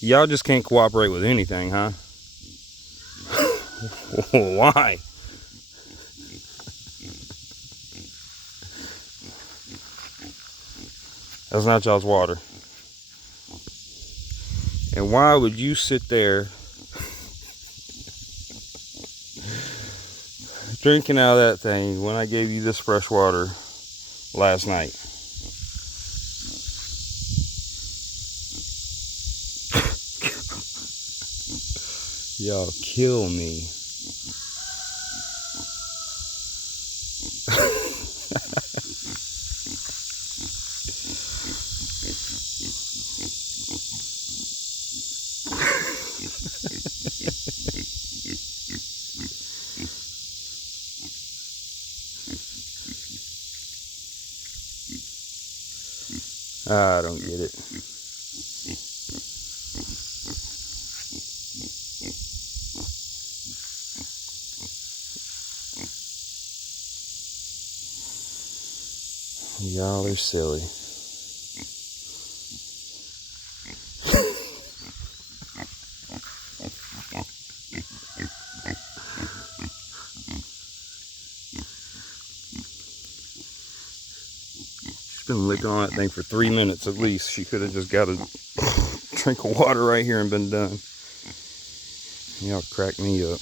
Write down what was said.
Y'all just can't cooperate with anything, huh? Why? That's not y'all's water. And why would you sit there drinking out of that thing when I gave you this fresh water last night? Y'all kill me. I don't get it. Y'all are silly. She's been licking on that thing for 3 minutes at least. She could have just got a drink of water right here and been done. Y'all crack me up.